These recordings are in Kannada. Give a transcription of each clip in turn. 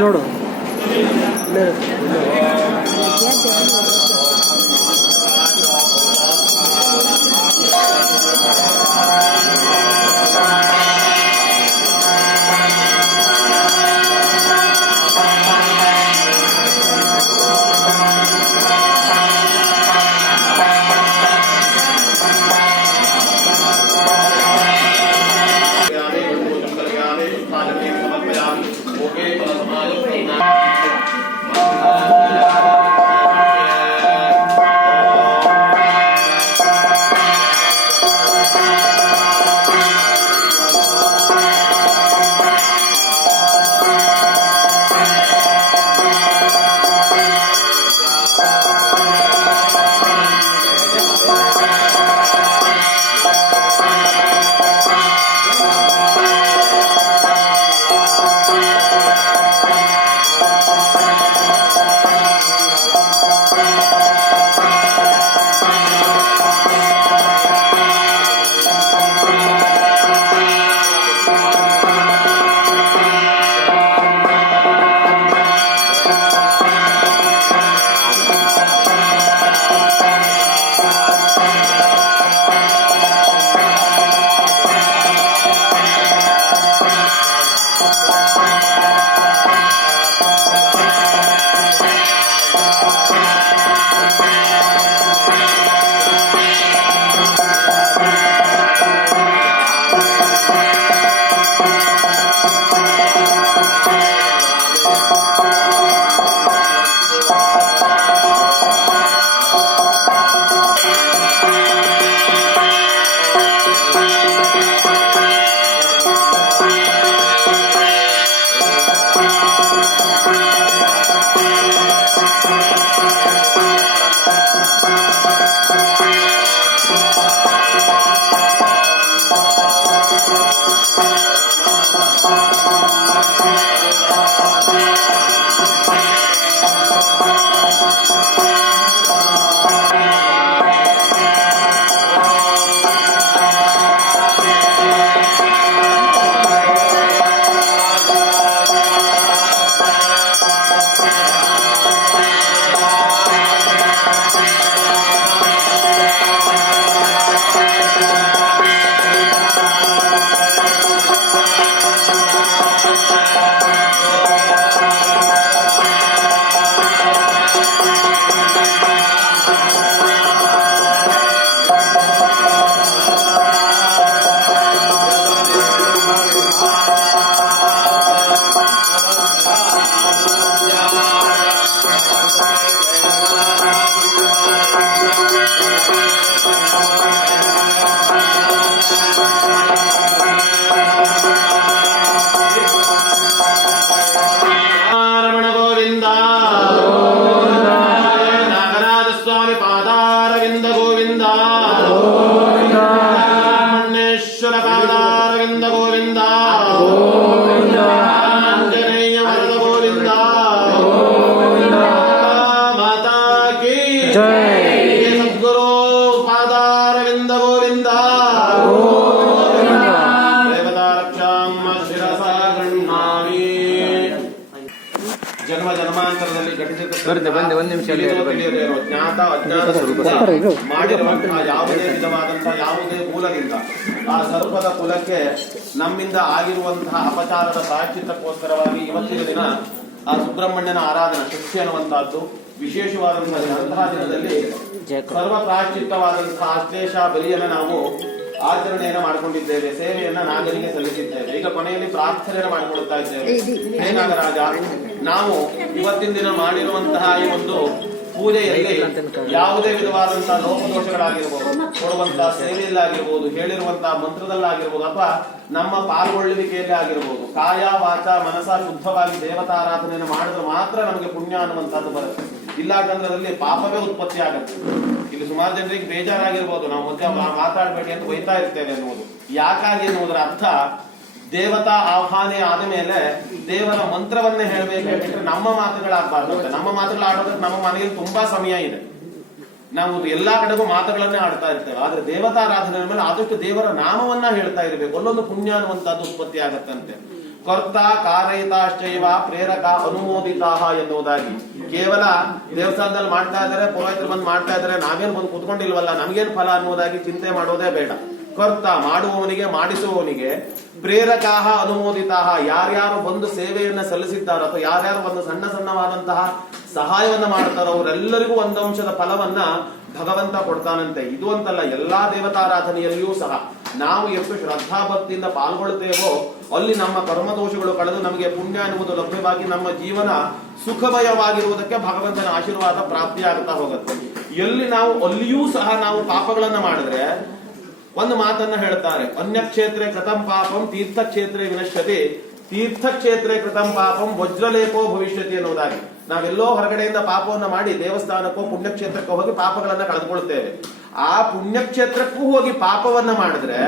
ನೋಡು. 된다. ಬಂದೆ, ಒಂದು ನಿಮಿಷ ಜ್ಞಾತ ಅಜ್ಞಾತ ಸ್ವರೂಪ. ಮಾಡಿರುವಂತಹ ಯಾವುದೇ ವಿಧವಾದಂತಹ ಯಾವುದೇ ಮೂಲದಿಂದ ಆ ಸರ್ಪದ ಕುಲಕ್ಕೆ ನಮ್ಮಿಂದ ಆಗಿರುವಂತಹ ಅಪಚಾರದ ಪ್ರಾಯಶ್ಚಿತ್ತಕ್ಕೋಸ್ಕರವಾಗಿ ಇವತ್ತಿನ ದಿನ ಆ ಸುಬ್ರಹ್ಮಣ್ಯನ ಆರಾಧನಾ ಶಕ್ತಿ ಅನ್ನುವಂತಹದ್ದು ವಿಶೇಷವಾದಂತಹ ಅಂತಹ ದಿನದಲ್ಲಿ ಸರ್ವ ಪ್ರಾಯಶ್ಚಿತ್ತವಾದಂತಹ ಆಶ್ಲೇಷ ಬಲಿಯನ್ನು ನಾವು ಆಚರಣೆಯನ್ನ ಮಾಡಿಕೊಂಡಿದ್ದೇವೆ ಸೇವೆಯನ್ನ ನಾಗರಿಗೆ ಸಲ್ಲಿಸಿದ್ದೇವೆ. ಈಗ ಕೊನೆಯಲ್ಲಿ ಪ್ರಾರ್ಥನೆಯನ್ನು ಮಾಡಿಕೊಳ್ತಾ ಇದ್ದೇವೆ. ಹೇ ನಾಗರಾಜ ನಾವು ಇವತ್ತಿನ ದಿನ ಮಾಡಿರುವಂತಹ ಈ ಒಂದು ಪೂಜೆಯಲ್ಲಿ ಯಾವುದೇ ವಿಧವಾದಂತಹ ಲೋಪದೋಷಗಳಾಗಿರ್ಬೋದು, ಕೊಡುವಂತಹ ಸೇವೆಯಲ್ಲಾಗಿರ್ಬೋದು, ಹೇಳಿರುವಂತಹ ಮಂತ್ರದಲ್ಲಾಗಿರ್ಬೋದು, ಅಥವಾ ನಮ್ಮ ಪಾಲ್ಗೊಳ್ಳುವಿಕೆಯಲ್ಲಿ ಆಗಿರ್ಬೋದು, ಕಾಯ, ವಾಚ, ಮನಸ ಶುದ್ಧವಾಗಿ ದೇವತಾರಾಧನೆಯನ್ನು ಮಾಡಿದ್ರೆ ಮಾತ್ರ ನಮಗೆ ಪುಣ್ಯ ಅನ್ನುವಂಥದ್ದು ಬರುತ್ತೆ. ಇಲ್ಲ ಅದರಲ್ಲಿ ಪಾಪವೇ ಉತ್ಪತ್ತಿ ಆಗುತ್ತೆ. ಇಲ್ಲಿ ಸುಮಾರು ಜನರಿಗೆ ಬೇಜಾರಾಗಿರ್ಬೋದು, ನಾವು ಮಧ್ಯ ಮಾತಾಡಬೇಡಿ ಅಂತ ಒಯ್ತಾ ಇರ್ತೇವೆ ಅನ್ನುವುದು ಯಾಕಾಗಿ ಅನ್ನೋದ್ರ ಅರ್ಥ ದೇವತಾ ಆಹ್ವಾನೆ ಆದ ಮೇಲೆ ದೇವರ ಮಂತ್ರವನ್ನೇ ಹೇಳ್ಬೇಕು ಹೇಳ್ಬಿಟ್ರೆ ನಮ್ಮ ಮಾತುಗಳಾಗಬಾರ್ದು ಅಂತ. ನಮ್ಮ ಮಾತುಗಳಾಡೋದಕ್ಕೆ ನಮ್ಮ ಮನೆಯಲ್ಲಿ ತುಂಬಾ ಸಮಯ ಇದೆ. ನಾವು ಎಲ್ಲಾ ಕಡೆಗೂ ಮಾತುಗಳನ್ನೇ ಆಡ್ತಾ ಇರ್ತೇವೆ. ಆದ್ರೆ ದೇವತಾರಾಧನೆ ಮೇಲೆ ಆದಷ್ಟು ದೇವರ ನಾಮವನ್ನ ಹೇಳ್ತಾ ಇರಬೇಕು. ಒಂದೊಂದು ಪುಣ್ಯ ಅನ್ನುವಂಥದ್ದು ಉತ್ಪತ್ತಿ ಆಗತ್ತಂತೆ. ಕರ್ತ ಕಾರಯಿತಾಶ್ಚೈವ ಪ್ರೇರಕ ಅನುಮೋದಿತಾಹ ಎನ್ನುವುದಾಗಿ. ಕೇವಲ ದೇವಸ್ಥಾನದಲ್ಲಿ ಮಾಡ್ತಾ ಇದ್ದಾರೆ, ಪುರೋಹಿತರು ಬಂದು ಮಾಡ್ತಾ ಇದ್ದಾರೆ, ನಾವೇನು ಬಂದು ಕುತ್ಕೊಂಡಿಲ್ವಲ್ಲ, ನಮಗೇನು ಫಲ ಅನ್ನುವುದಾಗಿ ಚಿಂತೆ ಮಾಡೋದೇ ಬೇಡ. ಕರ್ತ ಮಾಡುವವನಿಗೆ, ಮಾಡಿಸುವವನಿಗೆ, ಪ್ರೇರಕಾಹ ಅನುಮೋದಿತಾಹ. ಯಾರ್ಯಾರು ಬಂದು ಸೇವೆಯನ್ನ ಸಲ್ಲಿಸಿದ್ದಾರೋ ಅಥವಾ ಯಾರ್ಯಾರು ಒಂದು ಸಣ್ಣ ಸಣ್ಣವಾದಂತಹ ಸಹಾಯವನ್ನ ಮಾಡುತ್ತಾರೋ ಅವರೆಲ್ಲರಿಗೂ ಒಂದು ಅಂಶದ ಫಲವನ್ನ ಭಗವಂತ ಕೊಡ್ತಾನಂತೆ. ಇದು ಅಂತಲ್ಲ, ಎಲ್ಲಾ ದೇವತಾರಾಧನೆಯಲ್ಲಿಯೂ ಸಹ ನಾವು ಎಷ್ಟು ಶ್ರದ್ಧಾ ಭಕ್ತಿಯಿಂದ ಪಾಲ್ಗೊಳ್ತೇವೋ ಅಲ್ಲಿ ನಮ್ಮ ಕರ್ಮದೋಷಗಳು ಕಳೆದು ನಮಗೆ ಪುಣ್ಯ ಎನ್ನುವುದು ಲಭ್ಯವಾಗಿ ನಮ್ಮ ಜೀವನ ಸುಖಮಯವಾಗಿರುವುದಕ್ಕೆ ಭಗವಂತನ ಆಶೀರ್ವಾದ ಪ್ರಾಪ್ತಿಯಾಗುತ್ತಾ ಹೋಗುತ್ತೆ. ಎಲ್ಲಿ ನಾವು, ಅಲ್ಲಿಯೂ ಸಹ ನಾವು ಪಾಪಗಳನ್ನ ಮಾಡಿದ್ರೆ ಒಂದು ಮಾತನ್ನ ಹೇಳ್ತಾರೆ. ಅನ್ಯಕ್ಷೇತ್ರೆ ಕೃತಂ ಪಾಪಂ ತೀರ್ಥಕ್ಷೇತ್ರ ವಿನಶ್ಯತಿ. ತೀರ್ಥಕ್ಷೇತ್ರ ಕೃತಂ ಪಾಪಂ ವಜ್ರಲೇಪೋ ಭವಿಷ್ಯತಿ ಅನ್ನೋದಾಗಿ ನಾವೆಲ್ಲೋ ಹೊರಗಡೆಯಿಂದ ಪಾಪವನ್ನು ಮಾಡಿ ದೇವಸ್ಥಾನಕ್ಕೋ ಪುಣ್ಯಕ್ಷೇತ್ರಕ್ಕೋ ಹೋಗಿ ಪಾಪಗಳನ್ನ ಕಳೆದುಕೊಳ್ತೇವೆ ಆ ಪುಣ್ಯಕ್ಷೇತ್ರಕ್ಕೂ ಹೋಗಿ ಪಾಪವನ್ನ ಮಾಡಿದ್ರೆ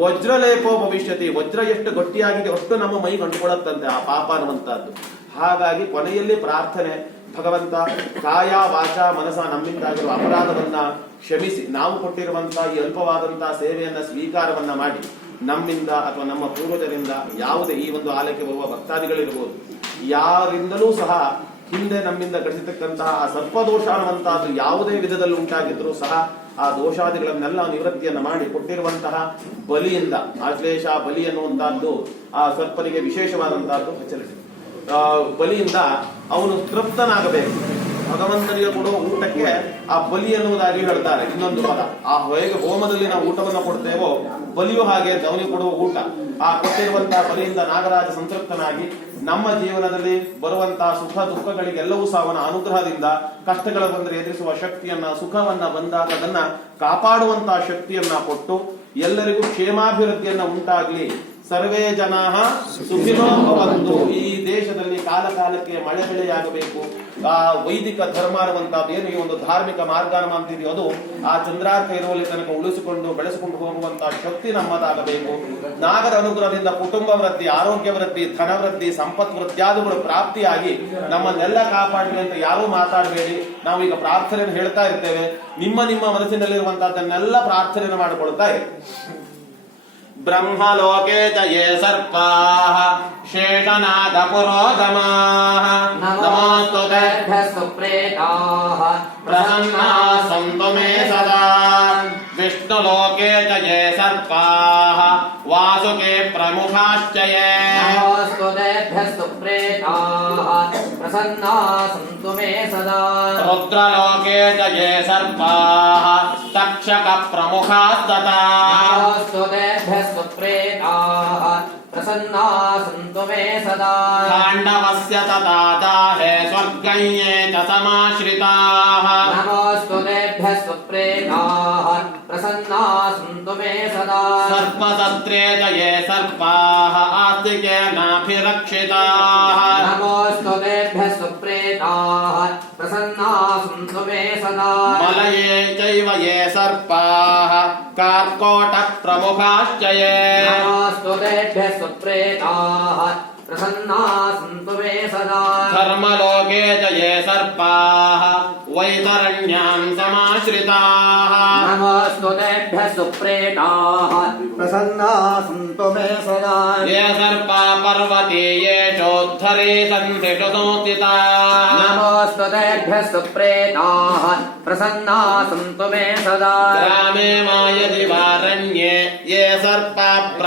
ವಜ್ರಲೇಪೋ ಭವಿಷ್ಯತಿ, ವಜ್ರ ಎಷ್ಟು ಗಟ್ಟಿಯಾಗಿದೆ ಅಷ್ಟು ನಮ್ಮ ಮೈ ಕಂಡುಕೊಳ್ಳುತ್ತಂತೆ ಆ ಪಾಪ ಅನ್ನುವಂತಹದ್ದು ಹಾಗಾಗಿ ಕೊನೆಯಲ್ಲಿ ಪ್ರಾರ್ಥನೆ ಭಗವಂತ ಕಾಯ ವಾಚ ಮನಸ ನಮ್ಮಿಂದಾಗಿರುವ ಅಪರಾಧವನ್ನ ಕ್ಷಮಿಸಿ ನಾವು ಕೊಟ್ಟಿರುವಂತಹ ಈ ಅಲ್ಪವಾದಂತಹ ಸೇವೆಯನ್ನ ಸ್ವೀಕಾರವನ್ನ ಮಾಡಿ ನಮ್ಮಿಂದ ಅಥವಾ ನಮ್ಮ ಪೂರ್ವಜರಿಂದ ಯಾವುದೇ ಈ ಒಂದು ಆಲಯಕ್ಕೆ ಬರುವ ಭಕ್ತಾದಿಗಳಿರ್ಬೋದು ಯಾರಿಂದಲೂ ಸಹ ಹಿಂದೆ ನಮ್ಮಿಂದ ಗಳಿಸತಕ್ಕಂತಹ ಆ ಸರ್ಪದೋಷ ಅನ್ನುವಂತಹದ್ದು ಯಾವುದೇ ವಿಧದಲ್ಲಿ ಉಂಟಾಗಿದ್ರೂ ಸಹ ಆ ದೋಷಾದಿಗಳನ್ನೆಲ್ಲ ನಿವೃತ್ತಿಯನ್ನು ಮಾಡಿ ಕೊಟ್ಟಿರುವಂತಹ ಬಲಿಯಿಂದ ಆಶ್ಲೇಷ ಬಲಿ ಅನ್ನುವಂತಹದ್ದು ಆ ಸರ್ಪನಿಗೆ ವಿಶೇಷವಾದಂತಹದ್ದು ಆ, ಬಲಿಯಿಂದ ಅವನು ತೃಪ್ತನಾಗಬೇಕು. ಭಗವಂತನಿಗೆ ಕೊಡುವ ಊಟಕ್ಕೆ ಆ ಬಲಿ ಎನ್ನುವುದಾಗಿ ಹೇಳ್ತಾರೆ. ಇನ್ನೊಂದು ಪದ ಆ ಹೇಗೆ ಹೋಮದಲ್ಲಿ ನಾವು ಊಟವನ್ನು ಕೊಡ್ತೇವೋ, ಬಲಿಯು ಹಾಗೆ ದವನಿ ಕೊಡುವ ಊಟ. ಆ ಕೊಟ್ಟಿರುವಂತಹ ಬಲಿಯಿಂದ ನಾಗರಾಜ ಸಂತೃಪ್ತನಾಗಿ ನಮ್ಮ ಜೀವನದಲ್ಲಿ ಬರುವಂತಹ ಸುಖ ದುಃಖಗಳಿಗೆಲ್ಲವೂ ಸಹ ಅವನ ಅನುಗ್ರಹದಿಂದ ಕಷ್ಟಗಳ ಬಂದರೆ ಎದುರಿಸುವ ಶಕ್ತಿಯನ್ನ, ಸುಖವನ್ನ ಬಂದಾಗ ಅದನ್ನ ಕಾಪಾಡುವಂತಹ ಶಕ್ತಿಯನ್ನ ಕೊಟ್ಟು ಎಲ್ಲರಿಗೂ ಕ್ಷೇಮಾಭಿವೃದ್ಧಿಯನ್ನ ಉಂಟಾಗ್ಲಿ. ಸರ್ವೇ ಜನಾ ಸುಖಿನೋ ಭವಂತು. ಈ ದೇಶದಲ್ಲಿ ಕಾಲ ಕಾಲಕ್ಕೆ ಮಳೆ ಬೆಳೆಯಾಗಬೇಕು. ಆ ವೈದಿಕ ಧರ್ಮ ಅನ್ನುವಂತಹದ್ದು ಏನು ಈ ಒಂದು ಧಾರ್ಮಿಕ ಮಾರ್ಗ ಅಂತಿದೆಯೋ ಅದು ಆ ಚಂದ್ರಾರ್ಥ ಇರುವಲ್ಲಿ ತನಕ ಉಳಿಸಿಕೊಂಡು ಬೆಳೆಸಿಕೊಂಡು ಹೋಗುವಂತಹ ಶಕ್ತಿ ನಮ್ಮದಾಗಬೇಕು. ನಾಗರ ಅನುಗ್ರಹದಿಂದ ಕುಟುಂಬ ವೃದ್ಧಿ, ಆರೋಗ್ಯ ವೃದ್ಧಿ, ಧನ ವೃದ್ಧಿ, ಸಂಪತ್ ವೃದ್ಧಿಯಾದಗಳು ಪ್ರಾಪ್ತಿಯಾಗಿ ನಮ್ಮನ್ನೆಲ್ಲ ಕಾಪಾಡಲಿ ಅಂತ ಯಾರೂ ಮಾತಾಡಬೇಡಿ. ನಾವು ಈಗ ಪ್ರಾರ್ಥನೆಯನ್ನು ಹೇಳ್ತಾ ಇರ್ತೇವೆ. ನಿಮ್ಮ ನಿಮ್ಮ ಮನಸ್ಸಿನಲ್ಲಿರುವಂತಹದ್ದನ್ನೆಲ್ಲ ಪ್ರಾರ್ಥನೆಯನ್ನು ಮಾಡಿಕೊಳ್ತಾ ಇರಿ. ब्रह्मलोके च ये सर्पाः शेषनाथपुरोदमाः नमोऽस्तु प्रसन्ना सुप्रेताः प्रसन्नाः सन्तु मे सदा। विष्णुलोके च ये सर्पाः। वासुके प्रमुखाश्च ये। सुप्रेताः। प्रसन्ना सन्तु मे सदा। रुद्रलोके च ये सर्पाः। तक्षकप्रमुखास्तथा नमोऽस्तु तेभ्यः सुप्रेताः। प्रसन्ना सन्तु मे सदा। ताण्डवस्य तथा दाहे स्वर्गञ्ये च समाश्रिताः। नमोऽस्तु तेभ्यः सुप्रेताः। सर्पसत्रे जये सर्पाः आस्तिकेनाभिरक्षिताः नमोऽस्तु तेभ्यः सुप्रेताः प्रसन्ना सन्तु मे सदा। मलये चैव ये सर्पाः कार्कोटप्रमुखाश्च ये नमोऽस्तु तेभ्यः सुप्रेताः प्रसन्नासन्तु सदा। धर्मलोके च ये सर्पाः वैतरण्याम् समाश्रिताः। नमस्तु तेभ्यः सुप्रेताः। प्रसन्नासन्तु मे सदा। ये सर्पा पर्वते ये चोद्धरे सन्ति संस्थिताः नमस्तु तेभ्यः सुप्रेताः। प्रसन्नासन्तु मे सदा। ग्रामे मायदिवारण्ये ये सर्पा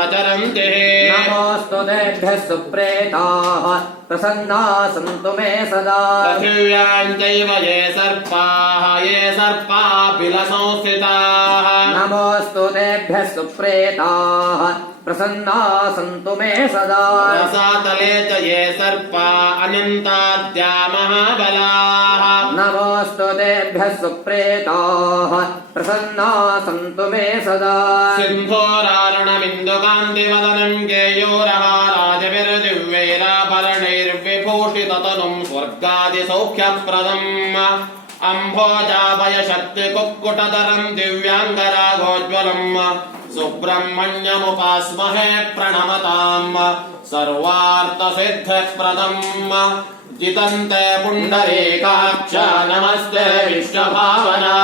प्रचरन्ति नमोऽस्तु तेभ्यः सुप्रेताः प्रसन्ना सन्तु मे सदा। पृथिव्यां चैव ये सर्पाः ये सर्पा बिलसंस्थिताः नमोऽस्तु तेभ्यः सुप्रेताः प्रसन्ना सन्तु मे सदा। रसातले च ये सर्पा अनन्ताद्या महाबलाः। नमोऽस्तु तेभ्यः सुप्रेताः प्रसन्ना सन्तु मे सदा सिन्धोरारणमिन्दुकान्तिवदनं गेयोरहाराजविर्दिव्यैराभरणैर्विभूषिततनुं स्वर्गादिसौख्यप्रदम् अम्भोजाभयशक्तिकुक्कुटधरं दिव्याङ्गरागोज्ज्वलम् सुब्रह्मण्यमुपास्महे प्रणमताम् सर्वार्थसिद्धिप्रदम् जितन्ते पुण्डरीकाक्ष नमस्ते विश्वभावना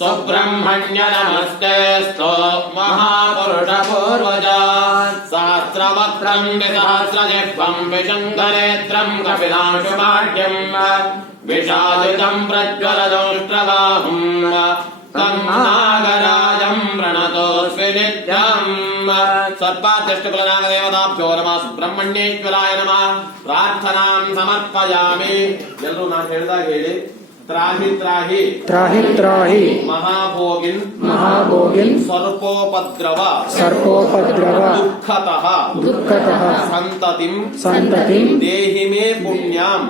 सुब्रह्मण्य नमस्तेऽस्तु महापुरुषपूर्वज सहस्रवक्त्रम् विसहस्रजिह्वम् विशङ्कनेत्रम् कपिलाशुभाड्यम् विषादितम् प्रज्वलदोष्ट्रबाहुम् तन्नागराजम् నిత్యం సర్పాధ్యష్టకుల నాగదేవతాభ్యో నమ సుబ్రహ్మణ్యేశ్వరాయ నమ ప్రార్థనాం సమర్పయామి ಎಲ್ಲರೂ ನಾನು ಹೇಳಿದಾಗ त्राहि त्राहि। त्राहि त्राहि। सर्पोपद्रव। सर्पोपद्रव। दुःखतः। दुःखतः। देहि मे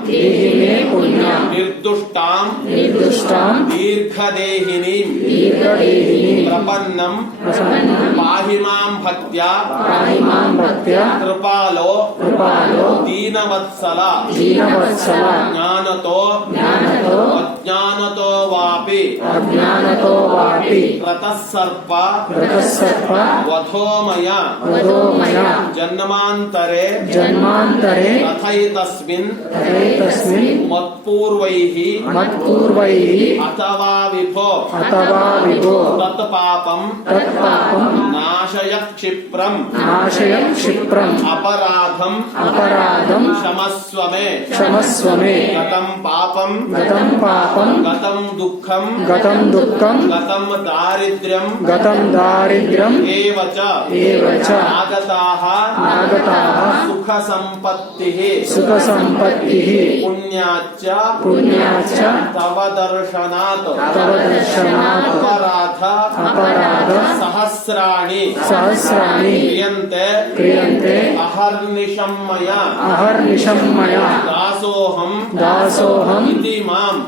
देहि मे पाहि भक्त्या। पाहि भक्त्या। कृपालो। कृपालो। दीनवत्सला। दीनवत्सला। ज्ञानतो। ज्ञानतो। అజ్ఞానతో వాపి అజ్ఞానతో వాపి రతసర్ప రతసర్ప వధోమయ వధోమయ జన్మాంతరే జన్మాంతరే తథైతస్మిన్ తథైతస్మిన్ మత్పూర్వైః మత్పూర్వైః అథవా విభో అథవా విభో తత్ పాపం తత్ పాపం నాశయ క్షిప్రం నాశయ క్షిప్రం అపరాధం అపరాధం క్షమస్వ క్షమస్వ కథం పాపం కథం పాపం పాపం. గతం దుఃఖం. గతం దుఃఖం. గతం దారిద్ర్యం. గతం దారిద్ర్యం. ఏవచ సుఖ సంపత్తి సుఖ సంపత్తిః పుణ్యాచ్చ. పుణ్యాచ్చ. తవ దర్శనాత్. అపరాధ. అపరాధ. సహస్రాణి. సహస్రాణి. క్రియంతే క్రియంతే అహర్నిశం మయ దాసోహం. దాసోహం. ఇది మాం.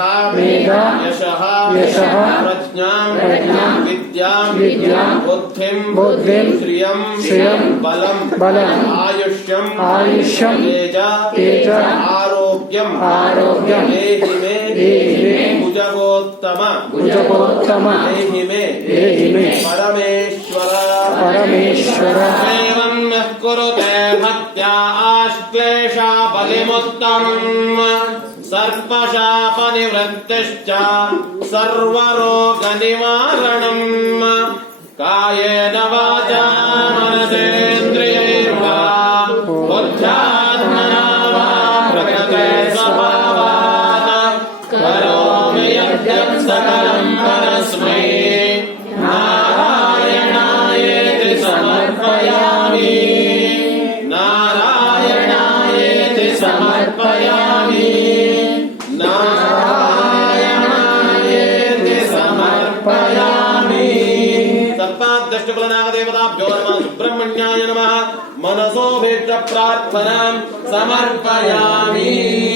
मेधां यशः यशः प्रज्ञां प्रज्ञां विद्यां विद्यां बुद्धिं बुद्धिं श्रियं श्रियं बलं बलं आयुष्यं आयुष्यं तेजा तेजा आरोग्यम आरोग्यम देहि मे भुजगोत्तम भुजगोत्तम परमेश्वर. परमेश्वर. एवं नः कुरुते भक्त्या आश्लेषा बलिमुत्तम सर्पशापनिवृत्तिश्च सर्वरोगनिवारणम् कायेन वाचा ब्रह्मण्याय नमः। मनसो भेद्रप्रार्थनाम् समर्पयामि।